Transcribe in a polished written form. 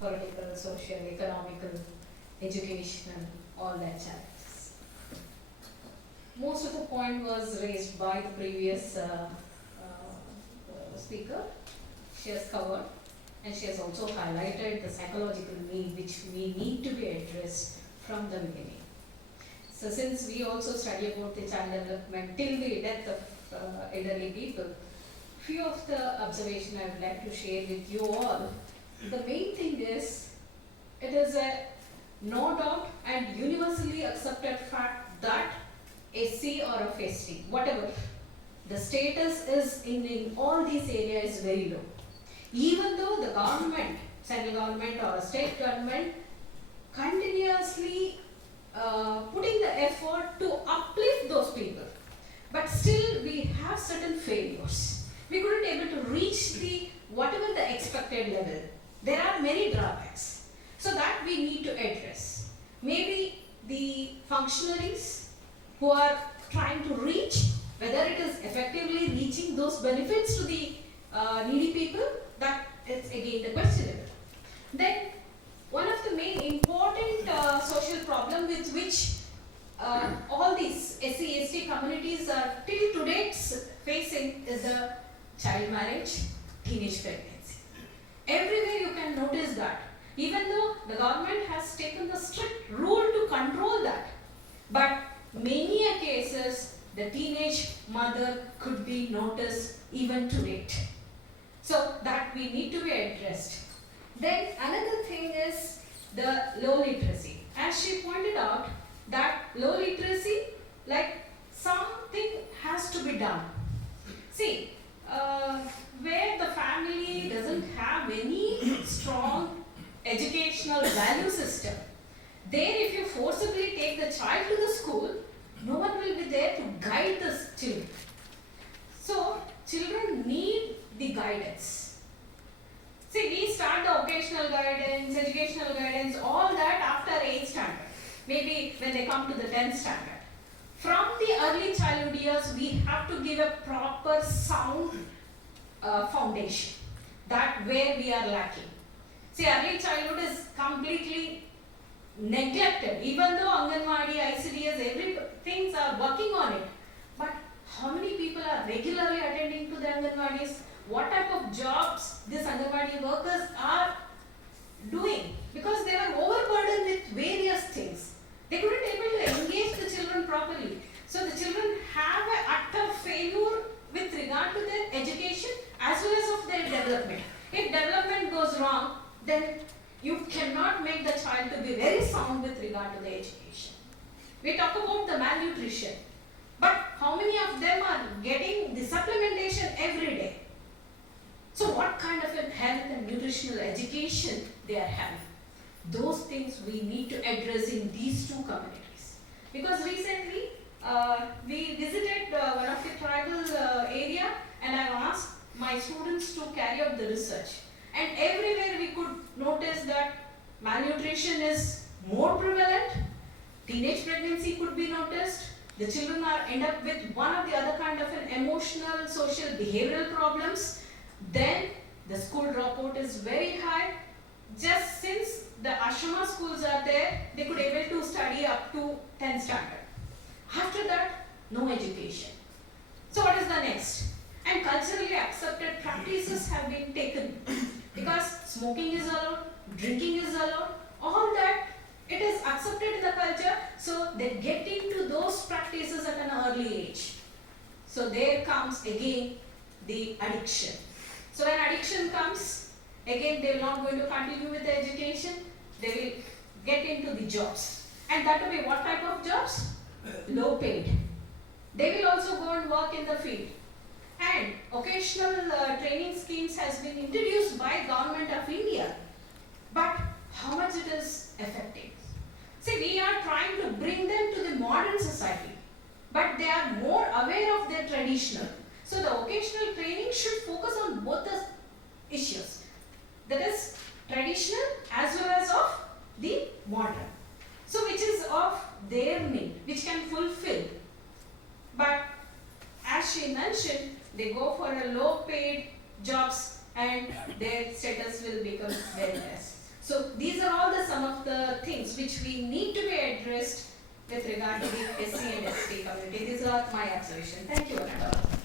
political, social, economical, educational, all that challenges. Most of the point was raised by the previous speaker. She has covered, and she has also highlighted the psychological need which we need to be addressed from the beginning. So since we also study about the child development till the death of elderly people, few of the observation I would like to share with you all. The main thing is, it is a no doubt and universally accepted fact that SC or a FST, whatever, the status is in all these areas is very low. Even though the government, central government or a state government continuously putting the effort to uplift those people, but still we have certain failures. We couldn't able to reach the whatever the expected level. There are many drawbacks, so that we need to address. Maybe the functionaries who are trying to reach, whether it is effectively reaching those benefits to the needy people, that is again the questionable. Then one of the main important social problem with which all these SC, ST communities are till today facing is the child marriage, teenage pregnancy. Everywhere you can notice that. Even though the government has taken the strict rule to control that, but many a cases the teenage mother could be noticed even to date. So that we need to be addressed. Then another thing is the low literacy. As she pointed out, that low literacy, like something has to be done. See, where the family doesn't have any strong educational value system, there if you forcibly take the child to the school, no one will be there to guide the children. So, children need the guidance. See, we start the occasional guidance, educational guidance, all that after 8th standard. Maybe when they come to the 10th standard. From the early childhood years, we have to give a proper sound foundation. That where we are lacking. See, early childhood is completely neglected. Even though Anganwadi, ICDS, everything are working on it. But how many people are regularly attending to the Anganwadis? What type of jobs these Anganwadi workers are doing? Because they are overburdened with various things. They couldn't able to engage the children properly. So the children have an utter failure with regard to their education as well as of their development. If development goes wrong, then you cannot make the child to be very sound with regard to the education. We talk about the malnutrition, but how many of them are getting the supplementation every day? So what kind of a health and nutritional education they are having? Those things we need to address in these two communities. Because recently we visited one of the tribal area, and I asked my students to carry out the research. And everywhere we could notice that malnutrition is more prevalent, teenage pregnancy could be noticed, the children are end up with one or the other kind of an emotional, social, behavioral problems. Then the school dropout is very high. Just since the ashrama schools are there, they could able to study up to 10th standard. After that, no education. So what is the next? And culturally accepted practices have been taken. Because smoking is allowed, drinking is allowed, all that it is accepted in the culture, so they get into those practices at an early age. So there comes again the addiction. So when addiction comes, again they are not going to continue with the education, they will get into the jobs. And that will be what type of jobs? Low paid. They will also go and work in the field. And occasional training schemes has been introduced by Government of India. But how much it is effective? See, we are trying to bring them to the modern society, but they are more aware of their traditional. So the occasional training should focus on both the issues. That is traditional as well as of the modern. So which is of their need, which can fulfill. But as she mentioned, they go for a low paid jobs and their status will become very less. So which we need to be addressed with regard to the SC and ST community. These are my observations. Thank you, Ananda.